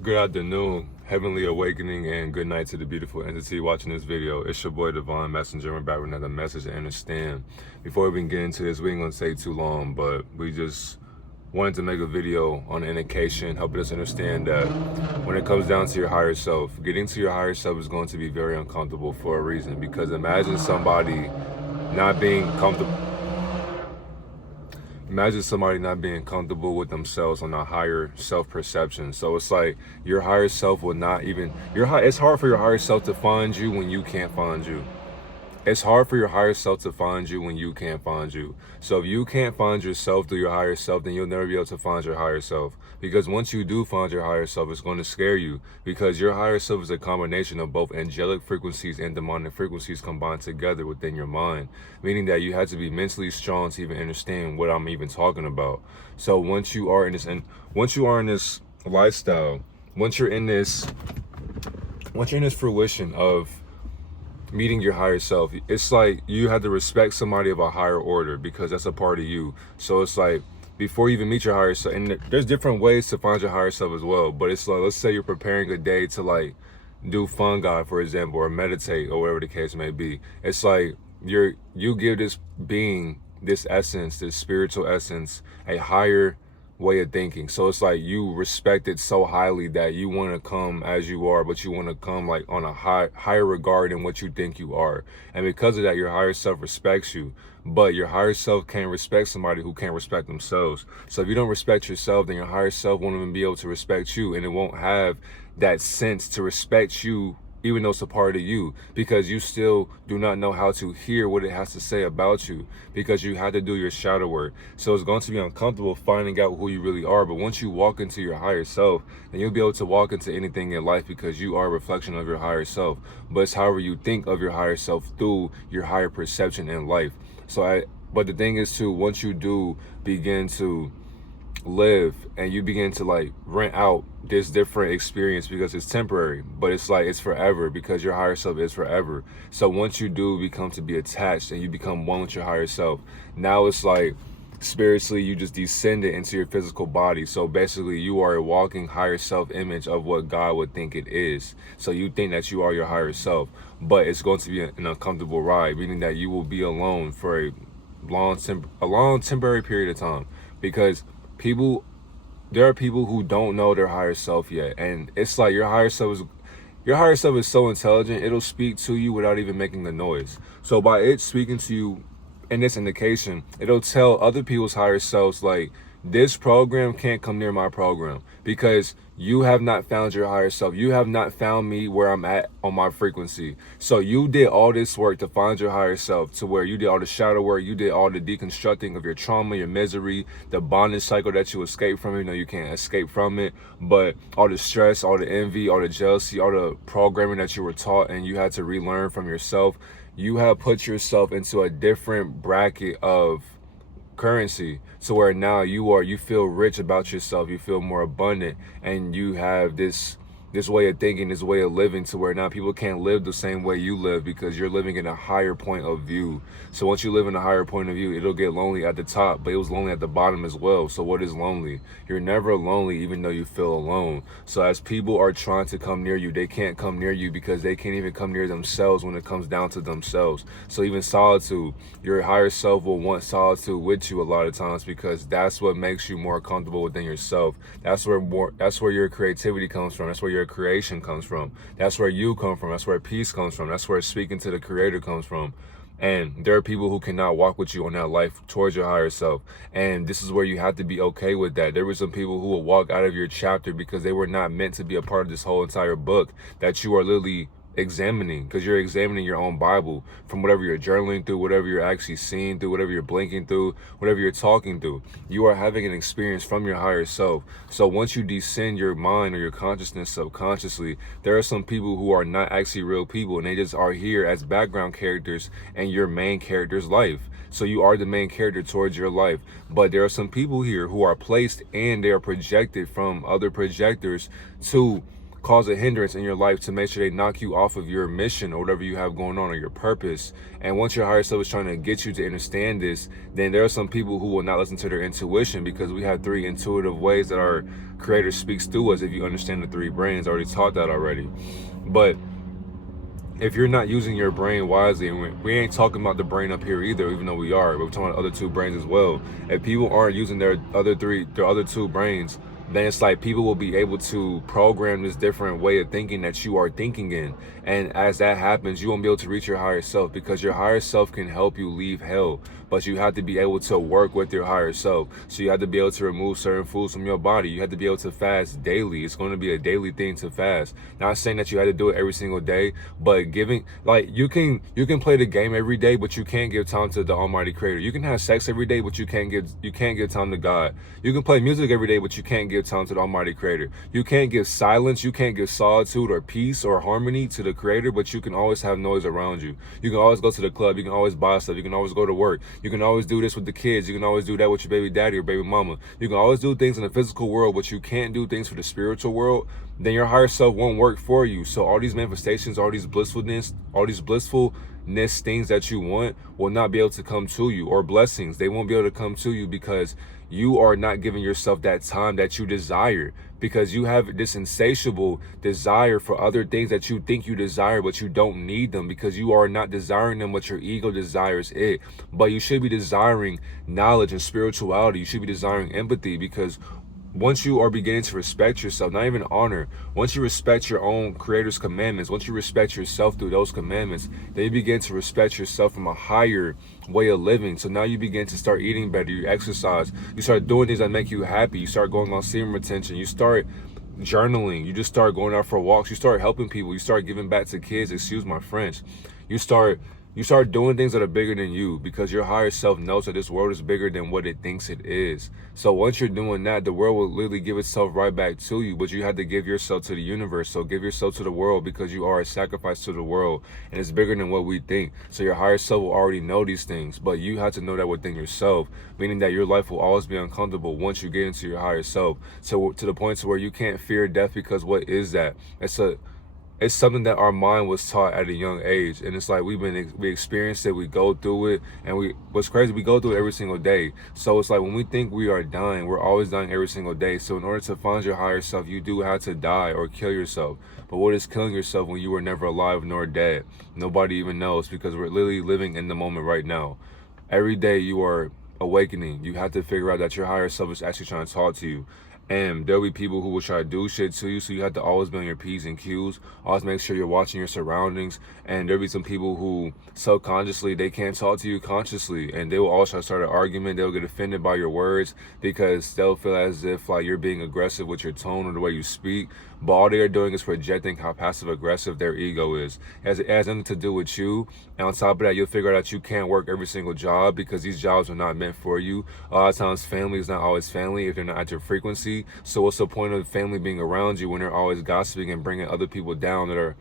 Good afternoon, heavenly awakening, and good night to the beautiful entity watching this video. It's your boy Divine Messenger. We're back with another message to understand. Before we even get into this, we ain't gonna take too long, but we just wanted to make a video on indication, helping us understand that when it comes down to your higher self, getting to your higher self is going to be very uncomfortable for a reason. Because imagine somebody not being comfortable. Imagine somebody not being comfortable with themselves on a higher self-perception. So it's like your higher self will not even, it's hard for your higher self to find you when you can't find you. It's hard for your higher self to find you when you can't find you. So if you can't find yourself through your higher self, then you'll never be able to find your higher self. Because once you do find your higher self, it's going to scare you. Because your higher self is a combination of both angelic frequencies and demonic frequencies combined together within your mind. Meaning that you have to be mentally strong to even understand what I'm even talking about. So once you are in this, and once you are in this lifestyle, once you're in this fruition of meeting your higher self, it's like you have to respect somebody of a higher order because that's a part of you. So it's like before you even meet your higher self, and there's different ways to find your higher self as well, but it's like, let's say you're preparing a day to like do fungi, for example, or meditate or whatever the case may be. It's like you give this being, this essence, this spiritual essence, a higher way of thinking. So it's like you respect it so highly that you want to come as you are, but you want to come like on a higher regard than what you think you are. And because of that, your higher self respects you. But your higher self can't respect somebody who can't respect themselves. So if you don't respect yourself, then your higher self won't even be able to respect you, and it won't have that sense to respect you, even though it's a part of you, because you still do not know how to hear what it has to say about you, because you had to do your shadow work. So it's going to be uncomfortable finding out who you really are. But once you walk into your higher self, then you'll be able to walk into anything in life, because you are a reflection of your higher self. But it's however you think of your higher self through your higher perception in life. But the thing is too, once you do begin to live and you begin to like rent out this different experience, because it's temporary, but it's like it's forever, because your higher self is forever. So once you do become to be attached and you become one with your higher self, now it's like spiritually you just descended into your physical body. So basically you are a walking higher self image of what God would think it is. So you think that you are your higher self, but it's going to be an uncomfortable ride, meaning that you will be alone for a long temporary period of time, because there are people who don't know their higher self yet. And it's like your higher self is so intelligent, it'll speak to you without even making the noise. So by it speaking to you in this indication, it'll tell other people's higher selves like, this program can't come near my program, because you have not found your higher self. You have not found me where I'm at on my frequency. So you did all this work to find your higher self, to where you did all the shadow work, you did all the deconstructing of your trauma, your misery, the bondage cycle that you escape from. You know you can't escape from it, but all the stress, all the envy, all the jealousy, all the programming that you were taught and you had to relearn from yourself. You have put yourself into a different bracket of currency, to where now you feel rich about yourself, you feel more abundant, and you have this way of thinking, this way of living, to where now people can't live the same way you live, because you're living in a higher point of view. So once you live in a higher point of view, it'll get lonely at the top, but it was lonely at the bottom as well. So what is lonely? You're never lonely, even though you feel alone. So as people are trying to come near you, they can't come near you because they can't even come near themselves when it comes down to themselves. So even solitude, your higher self will want solitude with you a lot of times, because that's what makes you more comfortable within yourself. That's where your creativity comes from. That's where your creation comes from. That's where you come from. That's where peace comes from. That's where speaking to the creator comes from. And there are people who cannot walk with you on that life towards your higher self. And this is where you have to be okay with that. There were some people who will walk out of your chapter because they were not meant to be a part of this whole entire book that you are literally examining, because you're examining your own Bible from whatever you're journaling through, whatever you're actually seeing through, whatever you're blinking through, whatever you're talking through. You are having an experience from your higher self. So once you descend your mind or your consciousness subconsciously, there are some people who are not actually real people, and they just are here as background characters in your main character's life. So you are the main character towards your life. But there are some people here who are placed and they are projected from other projectors to cause a hindrance in your life to make sure they knock you off of your mission or whatever you have going on or your purpose. And once your higher self is trying to get you to understand this, then there are some people who will not listen to their intuition, because we have 3 intuitive ways that our creator speaks through us. If you understand the 3 brains, I already taught that already. But if you're not using your brain wisely, and we ain't talking about the brain up here either, even though we are, but we're talking about the other 2 brains as well. If people aren't using their other 2 brains, then it's like people will be able to program this different way of thinking that you are thinking in. And as that happens, you won't be able to reach your higher self, because your higher self can help you leave hell, but you have to be able to work with your higher self. So you have to be able to remove certain foods from your body. You have to be able to fast daily. It's going to be a daily thing to fast. Not saying that you had to do it every single day, but giving, like, you can play the game every day, but you can't give time to the Almighty Creator. You can have sex every day, but you can't give time to God. You can play music every day, but you can't give time to the Almighty Creator. You can't give silence, you can't give solitude or peace or harmony to the Creator, but you can always have noise around you. You can always go to the club, you can always buy stuff, you can always go to work, you can always do this with the kids, you can always do that with your baby daddy or baby mama. You can always do things in the physical world, but you can't do things for the spiritual world. Then your higher self won't work for you. So all these manifestations, all these blissfulness, things that you want will not be able to come to you, or blessings, they won't be able to come to you, because you are not giving yourself that time that you desire, because you have this insatiable desire for other things that you think you desire, but you don't need them, because you are not desiring them, but your ego desires it. But you should be desiring knowledge and spirituality. You should be desiring empathy, because once you are beginning to respect yourself, not even honor, once you respect your own Creator's commandments, once you respect yourself through those commandments, then you begin to respect yourself from a higher way of living. So now you begin to start eating better, you exercise, you start doing things that make you happy, you start going on semen retention, you start journaling, you just start going out for walks, you start helping people, you start giving back to kids, excuse my French. You start doing things that are bigger than you, because your higher self knows that this world is bigger than what it thinks it is. So once you're doing that, the world will literally give itself right back to you, but you have to give yourself to the universe. So give yourself to the world, because you are a sacrifice to the world, and it's bigger than what we think. So your higher self will already know these things, but you have to know that within yourself, meaning that your life will always be uncomfortable once you get into your higher self, to the point to where you can't fear death, because what is that? It's something that our mind was taught at a young age, and it's like we experienced it, we go through it, and what's crazy, we go through it every single day. So it's like when we think we are dying, we're always dying every single day. So in order to find your higher self, you do have to die or kill yourself. But what is killing yourself when you were never alive nor dead? Nobody even knows, because we're literally living in the moment right now. Every day you are awakening. You have to figure out that your higher self is actually trying to talk to you. And there'll be people who will try to do shit to you, so you have to always be on your P's and Q's. Always make sure you're watching your surroundings. And there'll be some people who subconsciously, they can't talk to you consciously, and they will also try to start an argument. They'll get offended by your words, because they'll feel as if like you're being aggressive with your tone or the way you speak. But all they are doing is projecting how passive aggressive their ego is. It has nothing to do with you. And on top of that, you'll figure out that you can't work every single job, because these jobs are not meant for you. A lot of times family is not always family if they're not at your frequency. So what's the point of family being around you when they're always gossiping and bringing other people down that are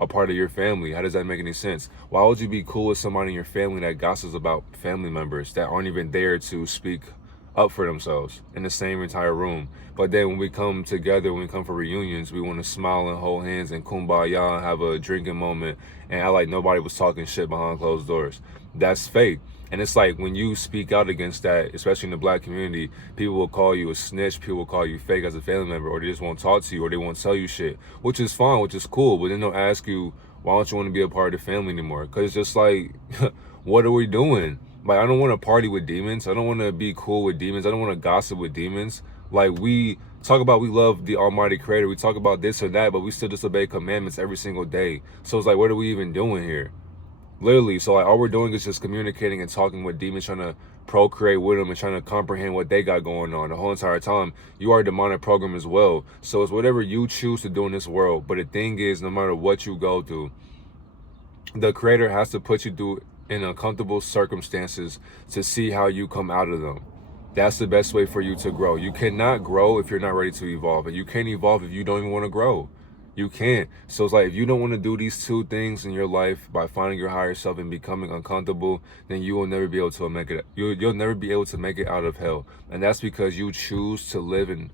a part of your family? How does that make any sense? Why would you be cool with somebody in your family that gossips about family members that aren't even there to speak up for themselves in the same entire room? But then when we come together, when we come for reunions, we want to smile and hold hands and kumbaya and have a drinking moment and act like nobody was talking shit behind closed doors. That's fake. And it's like when you speak out against that, especially in the Black community, people will call you a snitch, people will call you fake as a family member, or they just won't talk to you, or they won't tell you shit, which is fine, which is cool. But then they'll ask you, why don't you want to be a part of the family anymore? Because it's just like, what are we doing? Like, I don't want to party with demons. I don't want to be cool with demons. I don't want to gossip with demons. Like, we talk about we love the Almighty Creator. We talk about this or that, but we still disobey commandments every single day. So it's like, what are we even doing here? Literally. So like all we're doing is just communicating and talking with demons, trying to procreate with them and trying to comprehend what they got going on the whole entire time. You are a demonic program as well. So it's whatever you choose to do in this world. But the thing is, no matter what you go through, the Creator has to put you through in uncomfortable circumstances to see how you come out of them. That's the best way for you to grow. You cannot grow if you're not ready to evolve, and you can't evolve if you don't even want to grow. You can't. So it's like, if you don't want to do these two things in your life by finding your higher self and becoming uncomfortable, then you will never be able to make it. You'll never be able to make it out of hell. And that's because you choose to live in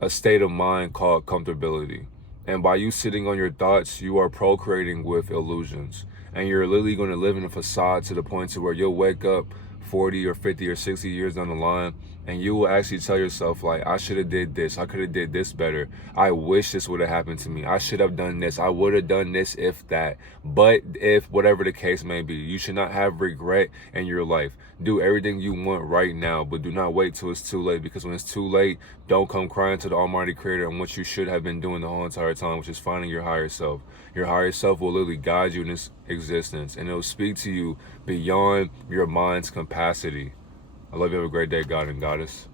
a state of mind called comfortability. And by you sitting on your thoughts, you are procreating with illusions. And you're literally going to live in a facade to the point to where you'll wake up 40 or 50 or 60 years down the line, and you will actually tell yourself, like, I should have did this. I could have did this better. I wish this would have happened to me. I should have done this. I would have done this if that. But if, whatever the case may be, you should not have regret in your life. Do everything you want right now, but do not wait till it's too late, because when it's too late, don't come crying to the Almighty Creator on what you should have been doing the whole entire time, which is finding your higher self. Your higher self will literally guide you in this existence, and it will speak to you beyond your mind's capacity. I love you. Have a great day, God and Goddess.